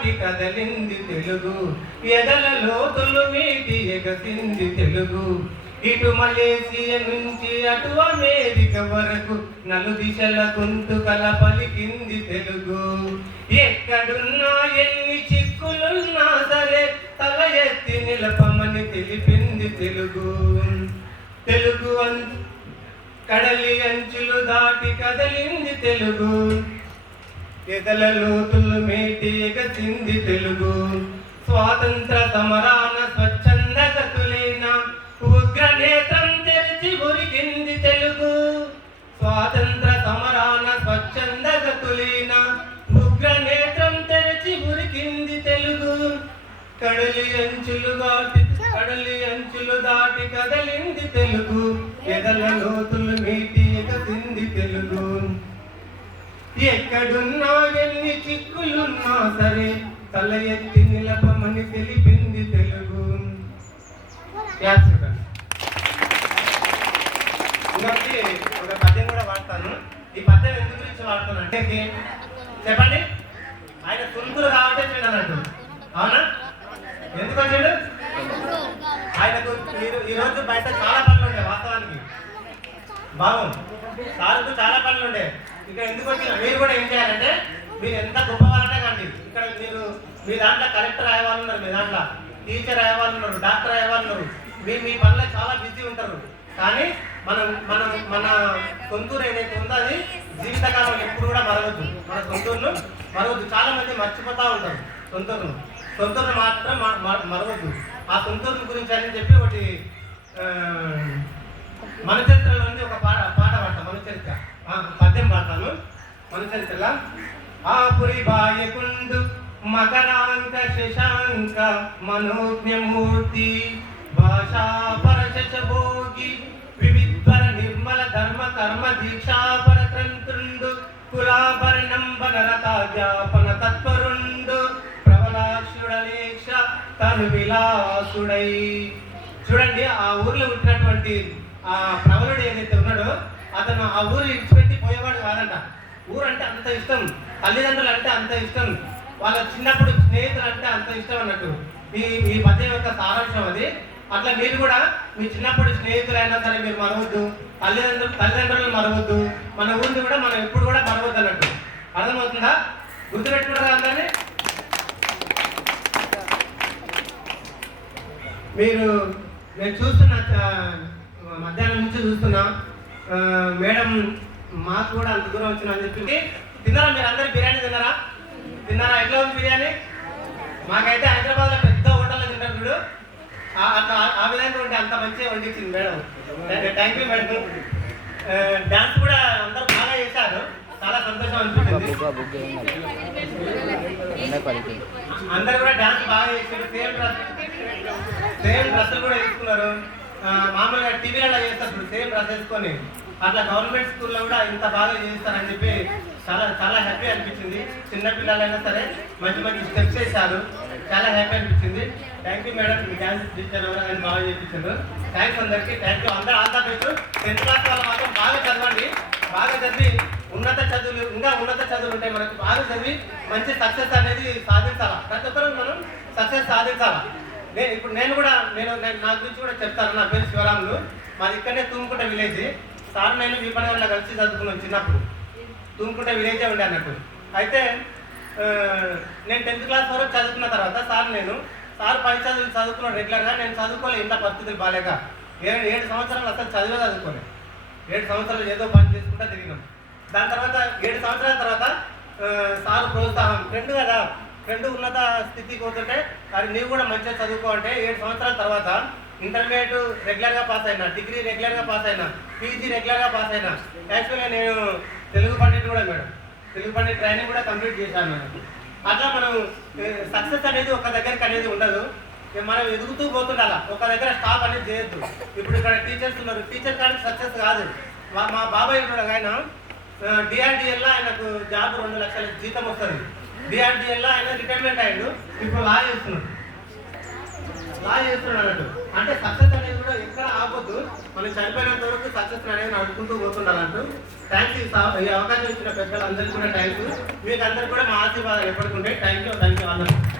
నాటి కదలింది తెలుగు. ఎదల లోతులు మీది ఎగసింది తెలుగు. ఇటు మలేసియా నుంచి అటు అమెరిక వరకు నలు దిశల గొంతుకల పలికింది తెలుగు. ఎక్కడున్నా ఎన్ని చిక్కులున్నా సరే తల ఎత్తి నిలపమని తెలిపింది తెలుగు. తెలుగు కడలి అంచులు దాటి కదలింది తెలుగు. ఎదల లోతులు మేటి చింది తెలుగు. స్వాతంత్ర సమరాన స్వచ్ఛంద గతులైన ఉగ్ర నేత్రం తెరిచి ఉరికింది తెలుగు. స్వాతంత్ర సమరాన స్వచ్ఛంద గతులైన ఉగ్ర నేత్రం తెరిచి ఉరికింది తెలుగు. కడలి అంచులు దాటి కడలి అంచులు దాటి కదలింది తెలుగు. ఎదల లోతులు మీటి ఎగసింది తెలుగు. ఎక్కడున్నా ఎన్ని చిక్కులున్నా సరే తల ఎత్తి నిలపమని తెలిపింది తెలుగు. ఇంకొకటి ఒక పద్యం కూడా వాడతాను. ఈ పద్యం ఎందుకు గురించి వాడతాను అంటే చెప్పండి. ఆయన తుంతులు కాబట్టి చూడాలంటు. అవునా? ఎందుకు వచ్చాడు? ఆయనకు ఈరోజు బయట చాలా పనులు ఉండే వాస్తవానికి. బాగుంది సార్కు చాలా పనులు ఉండే. ఇక్కడ ఎందుకు వచ్చిన మీరు కూడా ఏం చేయాలంటే మీరు ఎంత గొప్పవారంటే కండి ఇక్కడ మీరు మీ దాంట్లో కలెక్టర్ అయ్యేవాళ్ళు ఉన్నారు మీ దాంట్లో. టీచర్ అయ్యేవాళ్ళు ఉన్నారు డాక్టర్ అయ్యేవాళ్ళు ఉన్నారు. మీరు మీ పనిలో చాలా బిజీ ఉంటారు. కానీ మనం మనం మన సొంతూరు ఏదైతే ఉందో అది జీవితకాలం ఎప్పుడు కూడా మరవద్దు. మన సొంతూరును మరవద్దు. చాలా మంది మర్చిపోతూ ఉంటారు సొంతూరును. సొంతూరును మాత్రం మరవద్దు. ఆ సొంతూరు గురించి అని చెప్పి ఒకటి మన చరిత్రలో నుండి ఒక మన చరిత్రలో ఆ పురి బాయకుండు మకరాంక శశాంక మనోజ్ఞమూర్తి భాషా పరశశ భోగి వివిధ్వర నిర్మల ధర్మ కర్మ దీక్షాపర తంత్రుండు కులాభరణంబన రథాధ్యాపన తత్పరుండు ప్రబలాక్షుడలేక్ష తను విలాసుడై చూడండి ఆ ఊర్లో ఉన్నటువంటి ఆ ప్రబలుడు ఏదైతే ఉన్నాడో అతను ఆ ఊరు ఇచ్చిపెట్టి పోయేవాడు కాదంట. ఊరు అంటే అంత ఇష్టం తల్లిదండ్రులు అంటే అంత ఇష్టం వాళ్ళ చిన్నప్పుడు స్నేహితులు అంటే అంత ఇష్టం అన్నట్టు. ఈ ఈ పద్యం యొక్క సారాంశం అది. అట్లా మీరు కూడా మీ చిన్నప్పుడు స్నేహితులైనా సరే మీరు మరవద్దు తల్లిదండ్రులు తల్లిదండ్రులను మరవద్దు. మన ఊరిని కూడా మనం ఎప్పుడు కూడా మరవద్దు అన్నట్టు. అర్థమవుతుందా? గుర్తుపెట్టుకుంటారా అందరినీ? మీరు నేను చూస్తున్న మధ్యాహ్నం నుంచి చూస్తున్నా మేడం మాకు కూడా అంత దూరం వచ్చిన అని చెప్పి తిన్నారా మీరు అందరు బిర్యానీ తిన్నారా? తిన్నారా? ఎట్లా ఉంది బిర్యానీ? మాకైతే హైదరాబాద్లో పెద్ద హోటల్లో తింటారు చూడు. ఆ- అట్లా ఆ- విధంగా ఉంటే అంత మంచిగా వండించింది madam. Thank you madam dance కూడా అందరూ బాగా చేశారు. చాలా సంతోషం అనిపించింది. అందరు కూడా డాన్స్ బాగా చేశారు. సేమ్ డ్రెస్ సేమ్ డ్రెస్సులు కూడా వేసుకున్నారు. మామూలుగా టీవీలలో చేస్తారు సేమ్ డ్రెస్ వేసుకొని. అట్లా గవర్నమెంట్ స్కూల్లో కూడా ఇంత బాగా చేస్తారని చెప్పి చాలా చాలా హ్యాపీ అనిపించింది. చిన్నపిల్లలైనా సరే మంచి మంచి స్టెప్స్ వేశారు చాలా హ్యాపీ అనిపించింది. థ్యాంక్ యూ మేడం మీ డ్యాన్స్ టీచర్ ఎవరు అని బాగా చేయించారు థ్యాంక్స్ అందరికీ. థ్యాంక్ యూ అందరూ ఆల్ ద టెన్త్ క్లాస్ వాళ్ళు మాత్రం బాగా చదవండి. బాగా చదివి ఉన్నత చదువులు ఇంకా ఉన్నత చదువులు ఉంటాయి మనకు. బాగా చదివి మంచి సక్సెస్ అనేది సాధించాలా? ప్రతి ఒక్కరు మనం సక్సెస్ సాధించాలా? నేను ఇప్పుడు నేను కూడా నేను నేను నా గురించి కూడా చెప్తాను. నా పేరు శివరాములు. మాది ఇక్కడనే తుమ్ముకుంట విలేజ్ సార్ నేను విపణంలో కలిసి చదువుకున్నాను చిన్నప్పుడు. తుమ్ముకుంట విలేజే ఉండే అన్నట్టు. అయితే నేను టెన్త్ క్లాస్ వరకు చదువుకున్న తర్వాత సార్ నేను సార్ పై చదువులు చదువుకున్నాను రెగ్యులర్గా నేను చదువుకోలేదు ఇంట్లో పరిస్థితులు బాగాలేక ఏడు ఏడు సంవత్సరాలు అసలు చదివే చదువుకోలేదు ఏడు సంవత్సరాలు ఏదో పని చేసుకుంటా తిరిగినాం. దాని తర్వాత ఏడు సంవత్సరాల తర్వాత సార్ ప్రోత్సాహం. ఫ్రెండ్ కదా ఫ్రెండ్ ఉన్నత స్థితికి పోతుంటే అది నీవు కూడా మంచిగా చదువుకో అంటే ఏడు సంవత్సరాల తర్వాత ఇంటర్మీడియట్ రెగ్యులర్గా పాస్ అయినా డిగ్రీ రెగ్యులర్గా పాస్ అయినా పీజీ రెగ్యులర్గా పాస్ అయినా యాక్చువల్గా నేను తెలుగు పండిట్ కూడా మేడం. తెలుగు పండిట్ ట్రైనింగ్ కూడా కంప్లీట్ చేశాను మేడం. అట్లా మనం సక్సెస్ అనేది ఒక దగ్గరికి అనేది ఉండదు. మనం ఎదుగుతూ పోతుండాల? ఒక దగ్గర స్టాప్ అనేది చేయొద్దు. ఇప్పుడు ఇక్కడ టీచర్స్ ఉన్నారు. టీచర్ కానీ సక్సెస్ కాదు. మా మా బాబాయ్ ఉన్నాడు ఆయన. డిఆర్డిఎల్లో ఆయనకు జాబ్ రెండు లక్షల జీతం వస్తుంది. డిఆర్డిఎల్లో ఆయన రిటైర్మెంట్ అయ్యాడు. ఇప్పుడు లా చేస్తున్నాడు. లా చేస్తున్నాడు అన్నట్టు. అంటే సక్సెస్ అనేది కూడా ఎక్కడ ఆపొద్దు. మనం చనిపోయినంత వరకు సక్సెస్ అనేది నడుపుకుంటూ పోతుండాలంటూ థ్యాంక్స్ ఈ సా- ఈ అవకాశం ఇచ్చిన పెద్దలందరికీ కూడా థ్యాంక్స్ మీకు అందరికీ కూడా మా ఆశీర్వాదాలు ఎప్పటికుంటే. Thank you